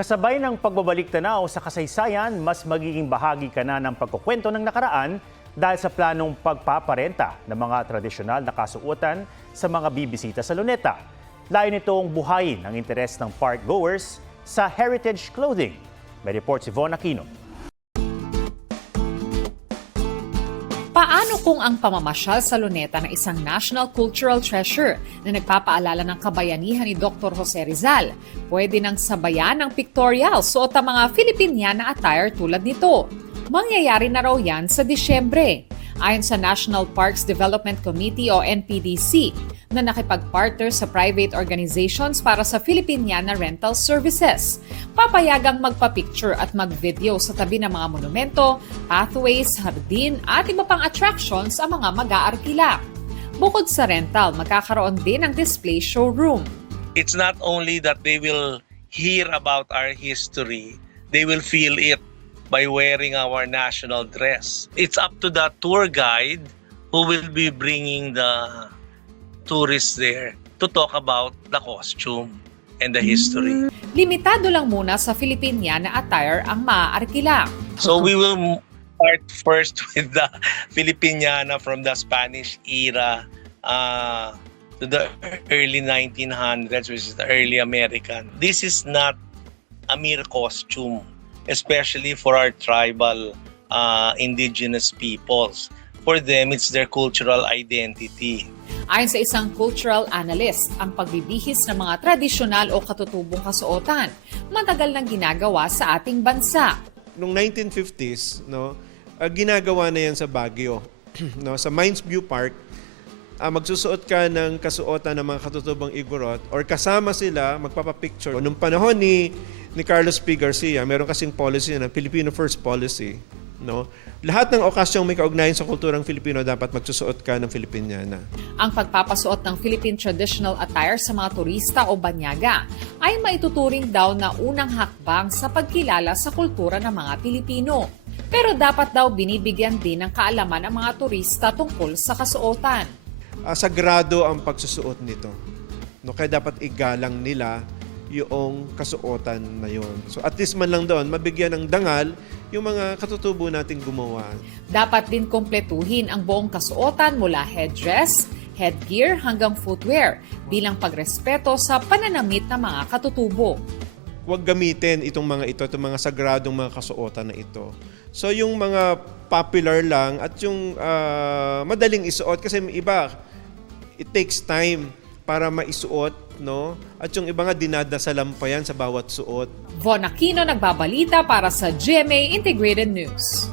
Kasabay ng pagbabalik tanaw sa kasaysayan, mas magiging bahagi ka na ng pagkukwento ng nakaraan dahil sa planong pagpaparenta ng mga tradisyonal na kasuotan sa mga bibisita sa Luneta. Layo nitong buhayin ang interes ng park goers sa heritage clothing. May report si Von Aquino. Paano kung ang pamamasyal sa Luneta ng isang national cultural treasure na nagpapaalala ng kabayanihan ni Dr. Jose Rizal, pwede nang sabayan ng pictorial suot ang mga Filipiniana attire tulad nito? Mangyayari na raw yan sa Disyembre. Ayon sa National Parks Development Committee o NPDC, na nakipag-partner sa private organizations para sa Filipiniana rental services. Papayagang magpa-picture at mag-video sa tabi ng mga monumento, pathways, hardin at iba pang attractions ang mga mag-aarkila. Bukod sa rental, magkakaroon din ng display showroom. It's not only that they will hear about our history, they will feel it by wearing our national dress. It's up to the tour guide who will be bringing the tourists there to talk about the costume and the history. Limitado lang muna sa Filipiniana attire ang maaarkila. So we will start first with the Filipiniana from the Spanish era to the early 1900s, which is the early American. This is not a mere costume, especially for our tribal indigenous peoples. For them, it's their cultural identity. Ayon sa isang cultural analyst, ang pagbibihis ng mga tradisyonal o katutubong kasuotan, matagal nang ginagawa sa ating bansa. Noong 1950s, ginagawa na yan sa Baguio. Sa Mines View Park, magsusuot ka ng kasuotan ng mga katutubong Igorot or kasama sila, magpapapicture. Noong panahon ni Carlos P. Garcia, meron kasing policy na Filipino First Policy. Lahat ng okasyong may kaugnayan sa kulturang Filipino dapat magsusuot ka ng Filipiniana. Ang pagpapasuot ng Philippine traditional attire sa mga turista o banyaga ay maituturing daw na unang hakbang sa pagkilala sa kultura ng mga Pilipino. Pero dapat daw binibigyan din ng kaalaman ang mga turista tungkol sa kasuotan. Sagrado ang pagsusuot nito. Kaya dapat igalang nila yung kasuotan na yun. So at least man lang doon, mabigyan ng dangal yung mga katutubo nating gumawa. Dapat din kumpletuhin ang buong kasuotan mula headdress, headgear hanggang footwear bilang pagrespeto sa pananamit ng mga katutubo. Huwag gamitin itong mga sagradong mga kasuotan na ito. So yung mga popular lang at yung madaling isuot kasi may iba, it takes time para maisuot, At yung iba nga dinadasalan pa yan sa bawat suot. Von Aquino nagbabalita para sa GMA Integrated News.